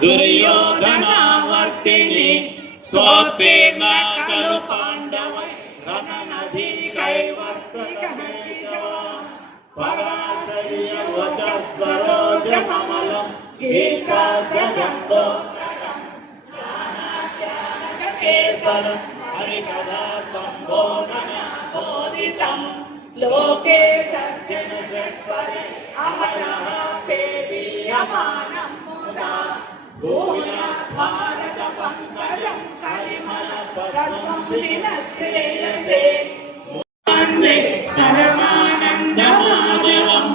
दुर्योधनावर्तिनि स्वोत्तीर्ण खलु पाण्डवै रणनदी कैवर्तककेशवान् पराशर्य वचः सरोजममलं गीतार्धजम्बो केसरं हरिकथा सम्बोधन बोधितं लोके सज्जन षट्पदे अहरः पेवीयमानं मुदा भूयात् भारत पंकजं कलिमल पद्मश्रीनस्तेजसे वन्दे परमानन्दमाधवं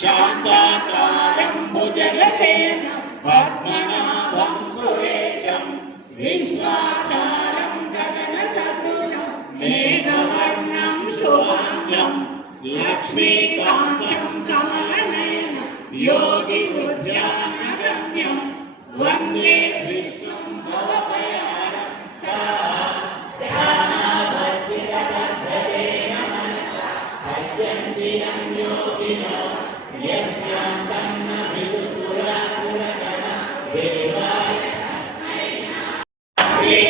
शान्ताकारं भुजगशयनं पद्मनाभं सुरेशं विश्वाधारं गगनसदृशं मेघवर्णं शुभांगं लक्ष्मीकान्तं कमलनयनं योगिवृद्ध्यानगम्यं वन्दे विष्णुं भवभयहरं ध्यानावस्थिततद्गतेन मनसा पश्यन्ति यं योगिनो यस्यान्तं न विदुसुरासुरगणा देवाय तस्मै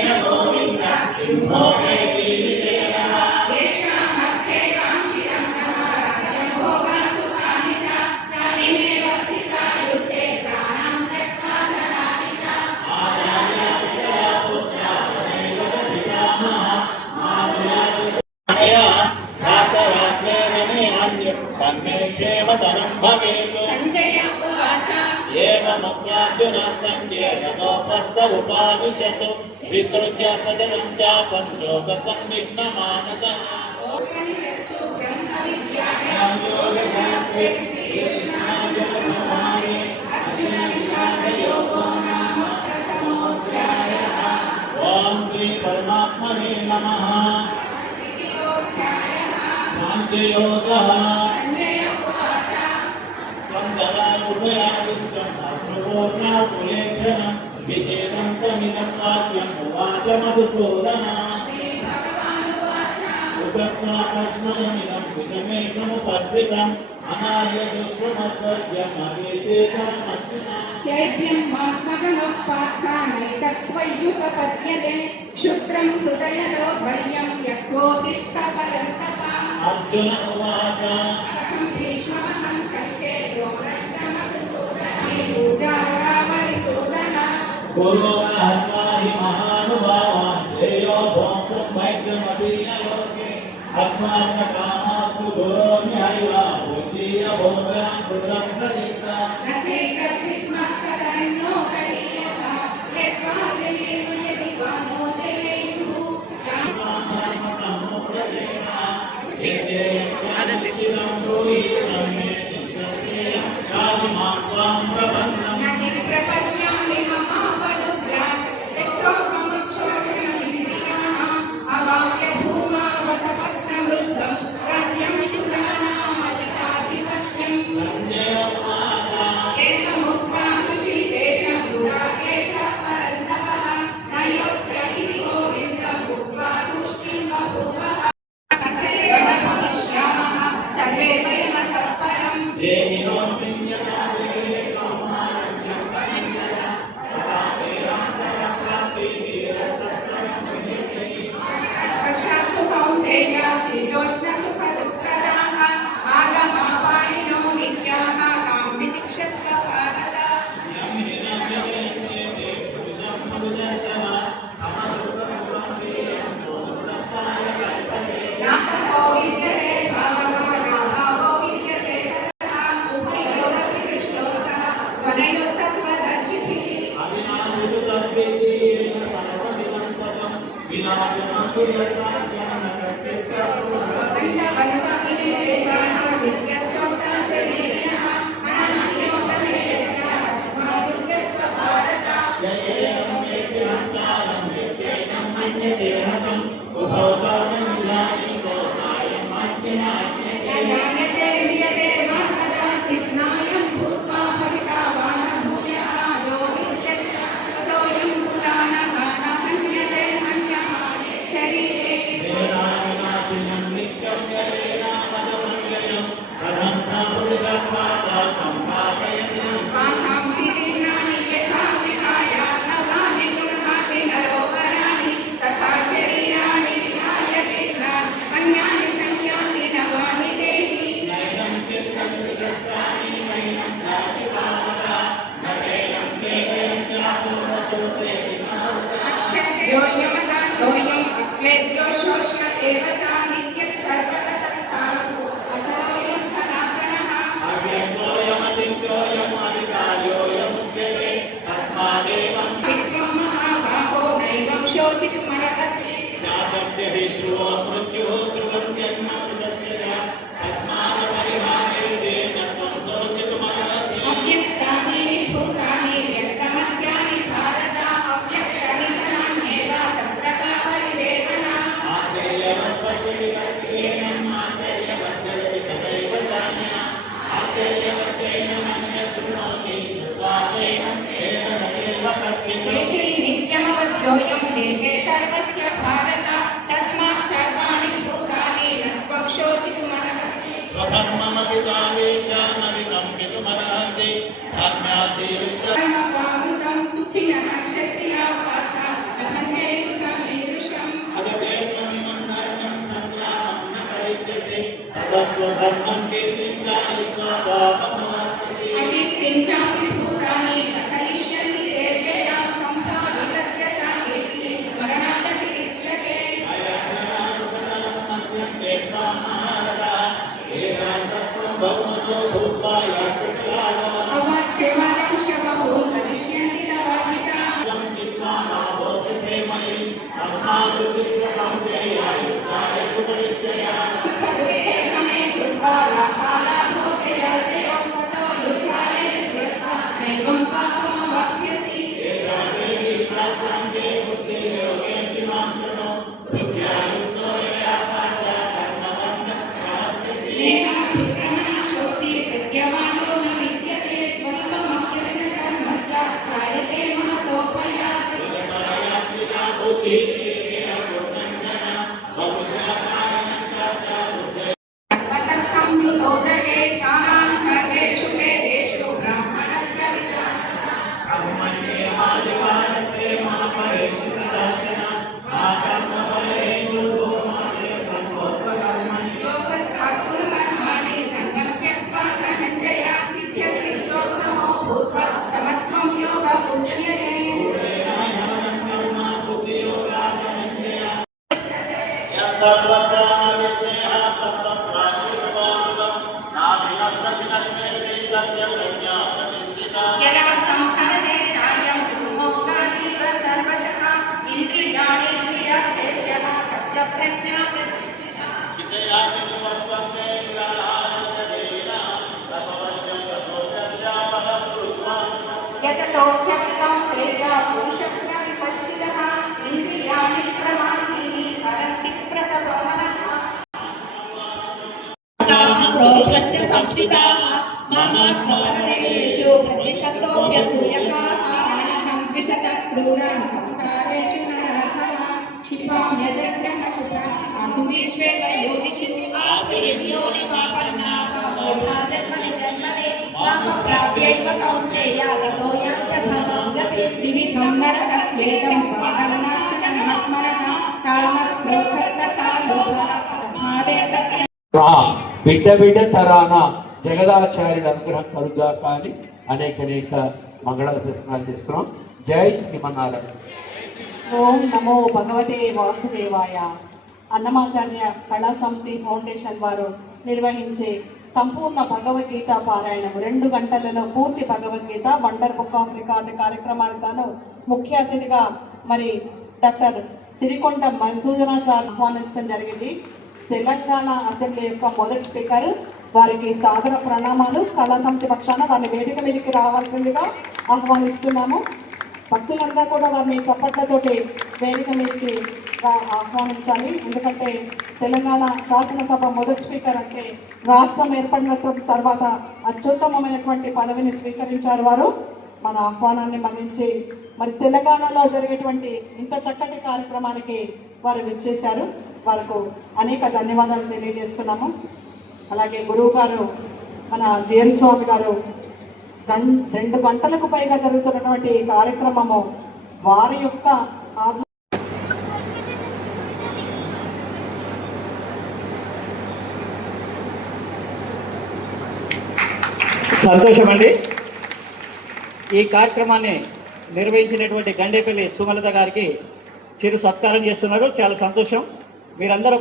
नमो गोविन्द किं भोगैति विदेहः येषामर्थे काङ्क्षितं नमः भोगसुखानि च तानिमेव स्थिता युद्धे प्राणां त्यक्त्वा धनानि च आदाय पितरा पुत्रा तन्मे क्षेमतरं भवेत्। संजय उवाच एवमुक्त्वार्जुन संजय ततोपस्थ उपाविशत् विसृज्य सजलं चापं लोकसंविघ्नमानसः उपनिषत्सु ब्रह्मविद्यायां योगशास्त्रे श्रीकृष्णार्जुनसंवादे अर्जुनविषादयोगो नाम प्रथमोऽध्यायः। ॐ श्री परमात्मने नमः। साङ्ख्ययोगः। संजय उवाच त्वं तदा विश्वम् अश्रुपूर्णाकुलेक्षणं विषेदं तमिदं वाक्यम् उवाच मधुसूदन। श्रीभगवानुवाच उतस्वापश्मयमिदं विषमे समुपस्थितम् अनार्यदुष्मस्वर्ग्यमवेदेतमर्जुन यैभ्यं मास्मगमः पार्थानैतत्त्वय्युपपद्यते क्षुद्रं हृदयतो भयं यत्रोत्तिष्ठ परन्तप। अर्जुन उवाच अहं भीष्ममहं सङ्ख्ये द्रोणञ्च मधुसूदनं पूजारामरिसूदन कुरु हत्वा हि महानुभावान् श्रेयो भोक्तुं वैद्यमपि न लोके आत्मार्थकामास्तु गुरोऽन्यैव बुद्धीय भोगान् कृतं प्रदीप्ता न चैतद्विद्मः कदन्नो कलीयता यद्वा जयेम यदि वा नो जयेयुः प्रपश्यामि ममापनुग्रात् यच्छोकमुच्छोषणमिन्द्रियाणाम् अवाप्यभूमा वसपत्नवृद्धं राज्यं सुराणामपि चाधिपत्यम्। एवमुक्त्वा ऋषिकेशं गुडाकेशः परन्तपः न योत्स्य इति गोविन्दम् उक्त्वा तुष्टिं बभूवः। सर्वे वयमतः परम् स्पर्शास्तु कौन्तेय शीतोष्णसुखदुःखदाः आगमापायिनो नित्याः कांस्तितिक्षस्व भारत। नासहो विद्यते भावः नाभावो विद्यते सतः उभयोरपि दृष्टोऽन्तः त्वनयोस्तत्त्वदर्शिभिः। अविनाशितु तद्विद्धि येन सर्वमिदं ततं विनाशनं तु यत्त्वास्य न कश्चित् कर्तुमर्हति। अण्डवन्नमिदे देवाः विद्यस्योक्तः शरीरिणः अनाशियो प्रमेयस्य आत्मादित्यस्व भारत। य एवं वेत्ति हन्तारं यच्चैनं मन्यते हतम् उभौ तावन्निधायिको नायं मन्यते जानते म्रियते वा कदाचित् नायं भूत्वा भविता वा न भूयः जो विद्यते ततोऽयं पुराणः न हन्यते हन्यमाने शरीरे। ब्रह्मं कीर्तिञ्चायित्वा वापमानसि अकीर्तिञ्चापि भूतानि कथयिष्यन्ति देव्यया सम्भावितस्य च कीर्तिः मरणागतिरिच्यते अयज्ञानुपदानमस्यन्ते ब्रह्मणारदः येषां तत्त्वं बहुमतो भूत्वा यास्यस्याः अवाच्यवादं शवभूं करिष्यन्ति तवाहिता चित्वा नाभोजसे मयि अस्मादु विश्वसन्देयायुक्ताय कुतरिष्यया सुखदुःखे समे कृत्वा लाभालाभोजय जयो ततो युद्धाय युज्यस्व नैवं पापमवाप्स्यसि एषा देवी प्रासङ्गे बुद्धिर्योगे किमां शृणु बुद्ध्यायुक्तो यया पाता कर्मबन्धनास्यसि नेहाभिक्रमणाशोऽस्ति प्रत्यवायो न विद्यते स्वल्पमप्यस्य कर्मस्य त्रायते महतोपयात् विगतायात्मिका बुद्धिः पूर्णञ्जना बहुशः कारणञ्च बुद्धे ततः संवृतोदके तानां सर्वेषु वेदेषु ब्राह्मणस्य विचारः कर्मण्येवाधिकारस्ते मा परेषुतदासन मा कर्मफलहेतुर्भो मा ते सङ्गोऽस्त्वकर्मणि योगस्थात् कुर्मर्माणि सङ्गं त्यक्त्वा धनञ्जय सिद्ध्यसिद्ध्यो समो भूत्वा समत्वं योग उच्यते पूरेणायवनं कर्म बुद्धियोगाधनञ्जय यत्तद्वच्चाविस्नेहः तत्तत्प्राप्तिर्वामृतं नाभिनस्तभिनश्यते तस्य प्रज्ञा प्रतिष्ठिता यदा संहरते चायं दुर्मोगादीव सर्वशः इन्द्रियाणीन्द्रियार्थेभ्यः तस्य प्रज्ञा प्रतिष्ठिता विषयाग्निवर्तन्ते विराहारशरीरा तपवश्यं तपोजन्यापहं यततोऽप्यक्तं तेजा पुरुषस्य विपश्चितः इन्द्रियाणि प्रमाणीनि हरन्ति प्रसवमनः क्रोधञ्च संश्रिताः मामात्मपरदेशेषु प्रतिशतोऽप्यसूयकाः अहं विशतः क्रूरान् संसारेषु नरः क्षिपाम्यजस्रः शुभ्रः आसुरीष्वेव योनिषु आसुरीर्योनिपापन्नाः मूढा जन्मनि जन्मनि माम प्राप्यैव कौन्तेय ततो यान्ति धर्मां गतिम् विविधं नरकस्वेदं वारणनाशनमात्मनः कामक्रोधस्तथा लोभः तस्मादेतत् బిడ్డ బిడ్డ తరాన జగదాచార్యుల అనుగ్రహం కలుగా కానీ అనేక మంగళాశాసనాలు చేస్తున్నాం. జై శ్రీమన్నారాయణ. ఓం నమో భగవతే వాసుదేవాయ. అన్నమాచార్య కళా సమితి ఫౌండేషన్ వారు నిర్వహించే సంపూర్ణ భగవద్గీత పారాయణం 2 గంటలలో పూర్తి Bhagavad Gita wonder book of record కార్యక్రమానికి గాను ముఖ్య అతిథిగా మరి డాక్టర్ సిరికొండ మధుసూదనాచార్య ఆహ్వానించడం జరిగింది. తెలంగాణ అసెంబ్లీ యొక్క మొదటి స్పీకర్ వారికి సాదర ప్రణామాలు. కళా సమితి పక్షాన వారిని వేదిక మీదకి రావాల్సిందిగా ఆహ్వానిస్తున్నాము. భక్తులంతా కూడా వారిని చప్పట్లతోటి వేదిక మీదకి ఆహ్వానించాలి. ఎందుకంటే తెలంగాణ శాసనసభ మొదటి స్పీకర్ అంటే రాష్ట్రం ఏర్పడిన తర్వాత అత్యుత్తమమైనటువంటి పదవిని స్వీకరించారు వారు. మన ఆహ్వానాన్ని మన్నించి మరి తెలంగాణలో జరిగేటువంటి ఇంత చక్కటి కార్యక్రమానికి వారు విచ్చేశారు. వారికి అనేక ధన్యవాదాలు తెలియజేస్తున్నాము. అలాగే గురువు గారు మన జేరు స్వామి గారు 2 గంటలకు పైగా జరుగుతున్నటువంటి కార్యక్రమము వారి యొక్క సంతోషం అండి. ఈ కార్యక్రమాన్ని నిర్వహించినటువంటి గండేపల్లి సుమలత గారికి చిరు సత్కారం చేస్తున్నారు. చాలా సంతోషం. మీరందరూ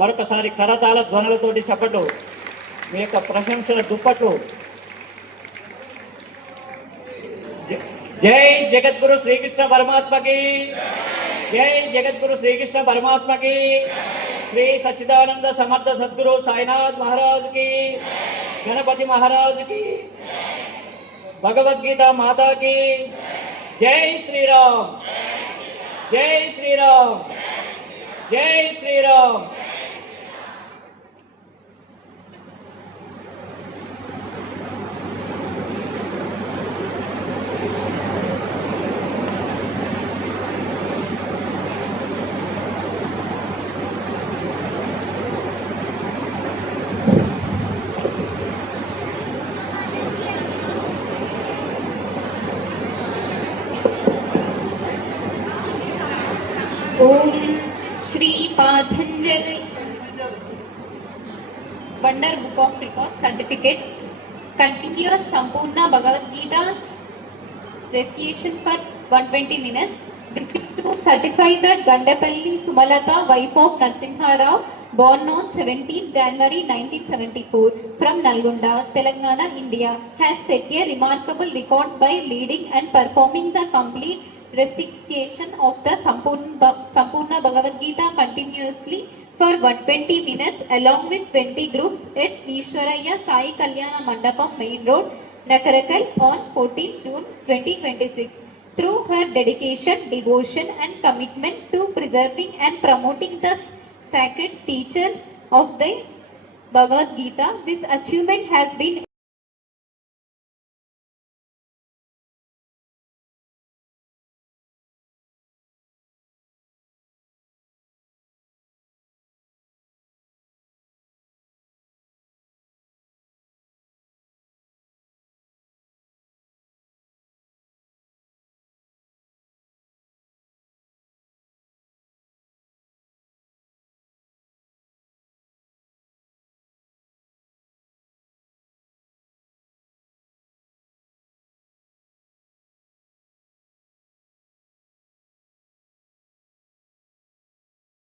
మరొకసారి కరతాళ ధ్వనులతోటి చప్పట్లు, మీ యొక్క ప్రశంసల దుప్పట్లు. జై జగద్గురు శ్రీకృష్ణ పరమాత్మకి, జై జగద్గురు శ్రీకృష్ణ పరమాత్మకి, శ్రీ సచ్చిదానంద సమర్థ సద్గురు సాయినాథ్ మహారాజ్కి, గణపతి మహారాజ్కి, భగవద్గీత మాతాకి. జై శ్రీరామ్, జై శ్రీరామ్, జై శ్రీరామ్. ओम Shri Patanjali Wonder Book of Records certificate, continuous Sampurna Bhagavad Gita recitation for 120 minutes. This is to certify that Gandapalli Sumalata, wife of Narsimha Rao, born on 17 January 1974 from Nalgonda, Telangana, India, has set a remarkable record by leading and performing the complete recitation of the Sampurna Bhagavad Gita continuously for 120 minutes along with 20 groups at Ishwaraya Sai Kalyana Mandapam Main Road, Nakarakal on 14 June 2026. Through her dedication, devotion and commitment to preserving and promoting the sacred teaching of the Bhagavad Gita, this achievement has been